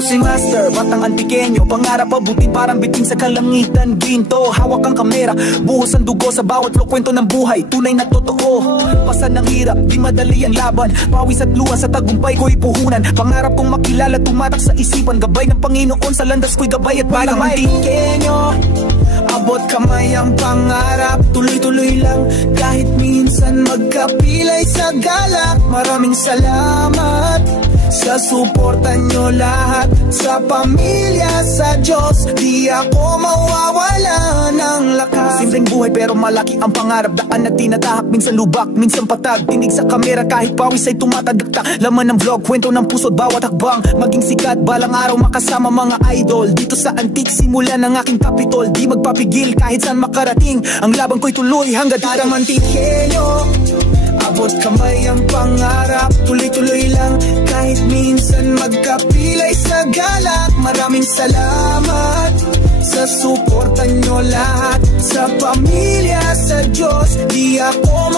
Ako si Master, batang antikenyo, pangarap abutin parang biting sa kalangitan. Ginto, hawak ang kamera, buhos ang dugo sa bawat flow, kwento ng buhay, tunay na totoo. Pasan ng hirap, di madali ang laban, pawis at luha sa tagumpay ko'y puhunan. Pangarap kong makilala, tumatak sa isipan, gabay ng Panginoon sa landas ko'y gabay at batang antikenyo. Abot kamay ang pangarap, tuloy-tuloy lang kahit minsan magkapilay sa galak. Maraming salamat sa suporta nyo lahat, sa pamilya, sa Diyos, di ako mawawala ng lakas. Simpleng buhay pero malaki ang pangarap, daan na tinatahak, minsan lubak, minsan patag. Tinig sa kamera kahit pawis ay tumatagakta, laman ng vlog, kwento ng puso't bawat hakbang. Maging sikat, balang araw makasama mga idol. Dito sa antik, simula ng aking kapitol. Di magpapigil kahit saan makarating, ang laban ko'y tuloy hanggat mantikenyo. Abot kamay ang pangarap, tuloy-tuloy lang kahit minsan magkapilay sa galak. Maraming salamat sa suporta nyo lahat, sa pamilya, sa Diyos, di ako